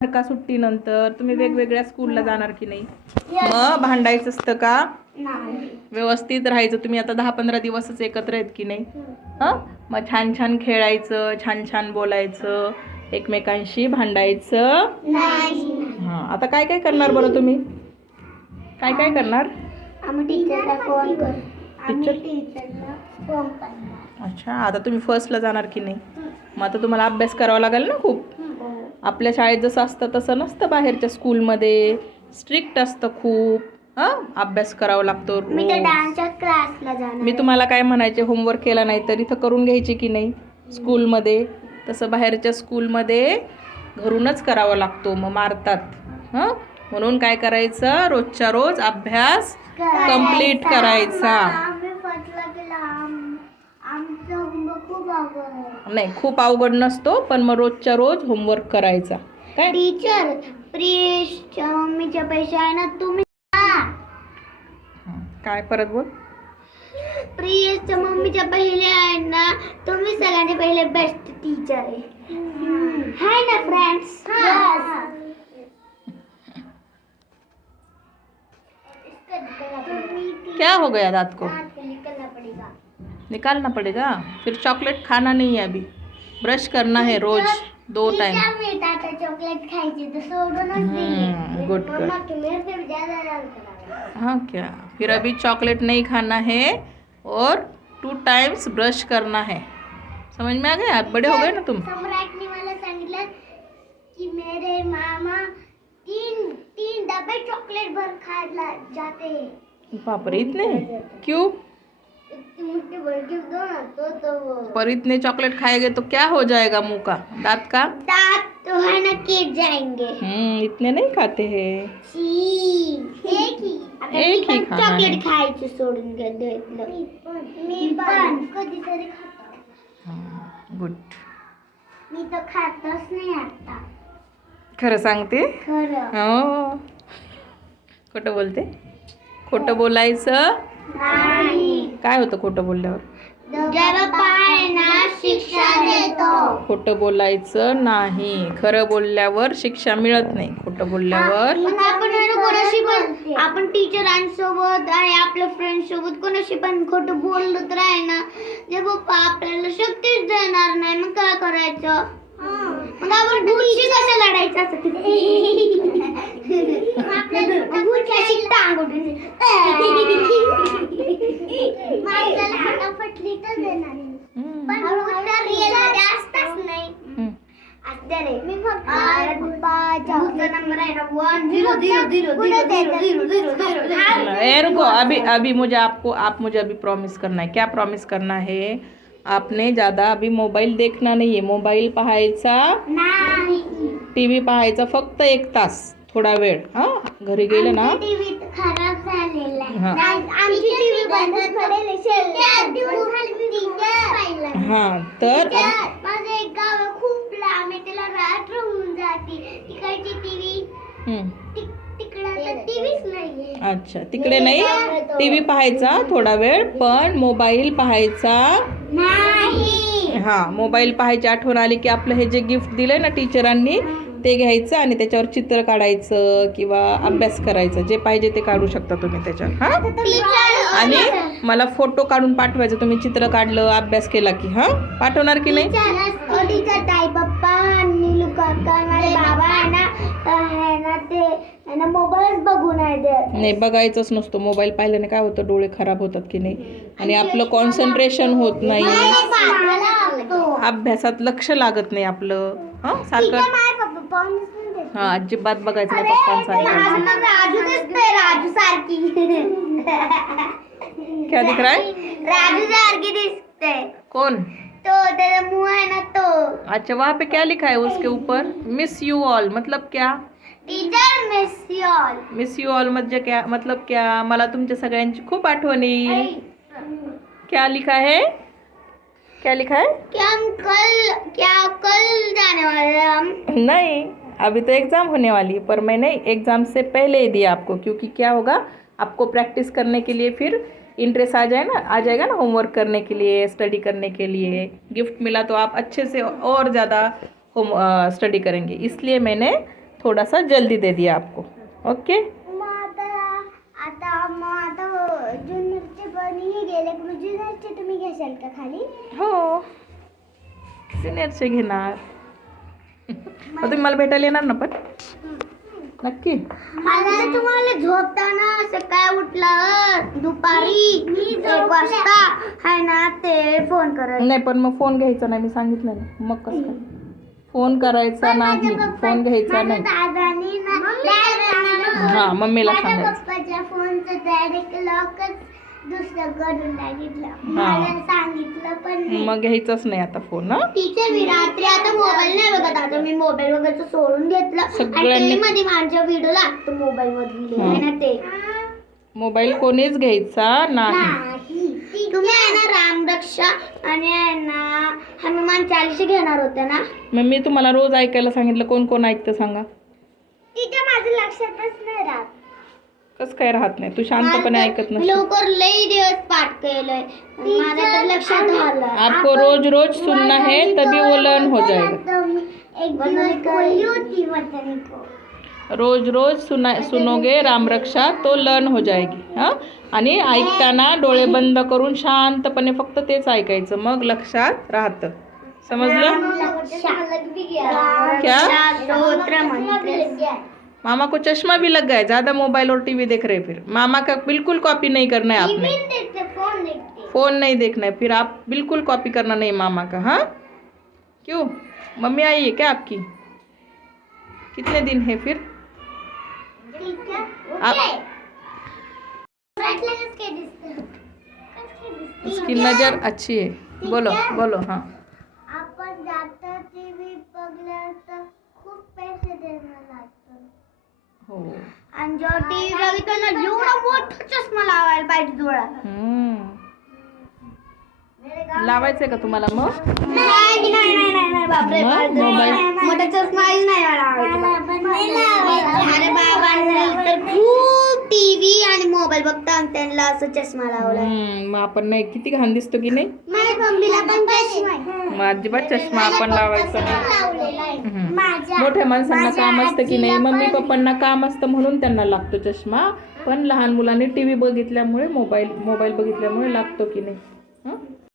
का सुट्टीनंतर तुम्ही वेगवेगळ्या स्कूलला जाणार की नाही? मग भांडायचं असतं का? व्यवस्थित राहायचं. तुम्ही आता 10-15 दिवसच एकत्र आहेत की नाही? मग छान छान खेळायचं, छान छान बोलायचं, एकमेकांशी भांडायचं. आता काय काय करणार बरं तुम्ही? काय काय करणार? अच्छा, आता तुम्ही फर्स्टला जाणार की नाही? मग आता तुम्हाला अभ्यास करावा लागेल ना खूप. आपल्या शाळेत जसं असतं तसं नसतं. बाहेरच्या स्कूलमध्ये स्ट्रिक्ट असतं खूप. अभ्यास करावा लागतो. मी तुम्हाला काय म्हणायचे, होमवर्क केला नाही तर इथं करून घ्यायचे की नाही स्कूलमध्ये? तसं बाहेरच्या स्कूलमध्ये घरूनच करावा लागतो, मग मारतात. म्हणून काय करायचं, रोजच्या रोज अभ्यास कंप्लीट करायचा. नाही, खूप अवघड नसतो, पण मग रोजच्या रोज होमवर्क करायचा. काय टीचर, प्रियेशच्या मम्मीच्या पैसे आहे ना, तुम्ही काय परत बोल. प्रियेशच्या मम्मीच्या पहिले आहे ना, तुम्ही सगळ्यांचे पहिले बेस्ट टीचर आहे. हाय ना फ्रेंड्स? क्या हो गया दांत को? निकालना पड़ेगा. फिर चॉकलेट खाना नहीं है अभी. ब्रश करना है रोज 2 टाइम. चॉकलेट खायची तर सोडूनच नाही. Good good. हाँ क्या, फिर अभी चॉकलेट नहीं खाना है और 2 टाइम्स ब्रश करना है. समझ में आ गया? बड़े हो गए ना तुम. सम्राटने मला सांगितलं की मेरे मामा तीन डब्बे चॉकलेट भर खायला जाते. बाप रे, इतने क्यों? पर इतने चॉकलेट खाएंगे तो क्या हो जाएगा मुंह का, दांत का? दांत तो है ना गिर जाएंगे. इतने नहीं खाते हैं. एक ही खाना है. चॉकलेट खायचे सोडून घेतलं. मी पण कधीतरी खातो. गुड. मी तर खातच नाही आता. खरं सांगते? खरं हो. खोटं बोलते? खोटं बोलायचं नाही. काय होतं खोटं बोलल्यावर? जय बाप्पा आहे ना, शिक्षा देतो. खोटं बोलायचं नाही. खरं बोलल्यावर शिक्षा मिळत नाही. खोटं बोलल्यावर आपण टीचरांसोबत आणि आपल्या फ्रेंड सोबत कोणाशी पण खोटं बोललो तर आहे ना, जे बाप्पा आपल्याला शक्तीच देणार नाही. मग काय करायचं? मग आपण भूतशी कसं लढायचं असं? फटाफट लिहितच देणार नाही. पण जास्तच नाही. मी फक्त नंबर आहे ना 1 रुको. अभी मुझे आप मुझे अभी प्रॉमिस करना है. क्या प्रॉमिस करना है? आपने ज़्यादा अभी मोबाईल देखना नहीं है. मोबाईल पाहायचा नाही. TV पाहायचा फक्त 1 तास, थोडा वेळ. घरी गेले ना. टीव्ही खराब झालेला हा. आहे. आमची टीव्ही बंदच पडेल. तर माझं एक गाव आहे खूप लांब आहे, त्याला रात्र होऊन जाते. तिकडची टीव्ही तिकडे टीव्हीच नाहीये. अच्छा, तिकडे नाही TV पाहायचा थोडा वेळ, पण मोबाईल पाहायचा नाही. मोबाईल पाहायची आठवण आली की आपलं हे जे गिफ्ट दिलंय ना टीचरांनी ते घ्यायचं आणि त्याच्यावर चित्र काढायचं किंवा अभ्यास करायचं. जे पाहिजे ते काढू शकता तुम्ही त्याच्यावर. आणि मला फोटो काढून पाठवायचं. तुम्ही चित्र काढलं, अभ्यास केला की. पाठवणार की नाही? ताई पप्पा आणि काका माझे बाबा आहे ना, ते मोबाईल बघू नाही, बघायचंच नसतो. मोबाईल पाहिल्याने काय होतं, डोळे खराब होतात की नाही, आणि आपलं कॉन्सन्ट्रेशन होत नाही, अभ्यासात लक्ष लागत नाही आपलं. सारखं अजिबात बघायचं नाही पप्पांचं ऐकायचं. राजू सारखी क्या दिख रहा है? राजू सारखी दिसते. कौन? तो त्याचा मुंह आहे ना तो. अच्छा, वहाँ पे क्या लिखा है उसके ऊपर? मिस यू ऑल मतलब क्या? Teacher miss you all. Miss you all म्हणजे क्या मतलब क्या? मला तुमच्या सगळ्यांची खूप आठवण येईल. क्या लिखा है? क्या लिखा है? क्या कल जाने वाले हैं हम? नहीं, अभी तो एग्ज़ाम होने वाली है, पर मैंने एग्ज़ाम से पहले ही दिया आपको, क्योंकि क्या होगा, आपको प्रैक्टिस करने के लिए फिर इंटरेस्ट आ जाएगा ना होमवर्क करने के लिए, स्टडी करने के लिए. गिफ्ट मिला तो आप अच्छे से और ज़्यादा होम स्टडी करेंगे. इसलिए मैंने थोड़ा सा जल्दी दे दिया आपको. ओके. आता जुन्नरचे पण हे गेले जुन्नरचे तुम्ही घेशाल का खाली? हो, सिनियरचे घेणार. मग तुम्ही मला भेटायला येणार ना पण? नक्की. मला तुम्हाला झोपताना सकाळी उठल्यावर दुपारी 1 वाजता हाय ना ते फोन करायचं. नाही पण मग फोन घ्यायचा नाही, मी सांगितलं ना. मग कसं काय? फोन करायचा नाही, फोन घ्यायचा नाही. दादानी हां, मम्मीला सांगायचं. पप्पाच्या फोनचं डायरेक्ट लॉकच दुसरं करून टाकितलं. हां. मला सांगितलं पण नाही. मग घ्यायचाच नाही आता फोन. हं? टीचर मी रात्री आता मोबाईल नाही बघत. आता मी मोबाईल वगैरे सोडून घेतलं. आणि सगळ्यांनी- TV मध्ये माझ्या व्हिडिओ लागतो मोबाईल मधले हां. आहे ना ते. मोबाईल कोणीच घ्यायचा नाही. तुम्ही आहे ना रामरक्षा आणि आहे ना हनुमान चालीसा घेणार होते ना? मग मी तुम्हाला रोज ऐकायला सांगितलं, कोण कोण ऐकतं सांगा? तिच्या माझं लक्षातच नाही राहत. कसं काय राहत नाही? तू शांतपणे ऐकत नसते. लवकर लई दिवस पाठ केलंय माझ्या तर लक्षात आलं. आपको रोज रोज सुनना है तभी वो लर्न हो जाएगा. एक दिवस बोलली होती वतनी को. रोज रोज सुनोगे रामरक्षा तो लर्न हो जाएगी. हां, आणि ऐकताना डोळे बंद करून शांतपणे फक्त तेच ऐकायचं, मग लक्षात राहतं. समजलं? क्या? स्तोत्र मंत्र. मामा को चश्मा भी लग गया है, ज़्यादा मोबाइल और टीवी देख रहे, फिर मामा का बिल्कुल कॉपी नहीं करना है आपने. देखते फोन देखते. फ़ोन नहीं देखना है, फिर आप बिल्कुल कॉपी करना नहीं मामा का. हाँ, क्यों? मम्मी आई है क्या आपकी? कितने दिन है फिर? ठीक है. आप- ओके. उसकी नज़र अच्छी है. बोलो बोलो. हाँ, आपण जाता टीव्ही बघल्यावर तर खूप पैसे द्यायला लागतात. हो. आणि जेव्हा टीव्ही बघितलं ना एवढा मोठा चष्मा लावायला पाहिजे डोळ्याला. लावायचंय का तुम्हाला मग? नाही नाही नाही नाही बापरे. मग मोबाईल मोठा चष्मा नाही लावायचा. अरे बाबा तर खूप टीव्ही आणि मोबाईल बघता आणि त्यांना असं चष्मा लावलाय. मग आपण नाही, किती घाण दिसतो की नाही? माझ्या मम्मीला पण चष्मा आहे. मग अजिबात चष्मा आपण लावायचा नाही. लावलेला आहे. हम्म. मोठ्या माणसांना काम असतं की नाही, मम्मी पप्पांना काम असतं म्हणून त्यांना लागतो चष्मा. पण लहान मुलांनी टीव्ही बघितल्यामुळे मोबाईल बघितल्यामुळे लागतो की नाही? हं?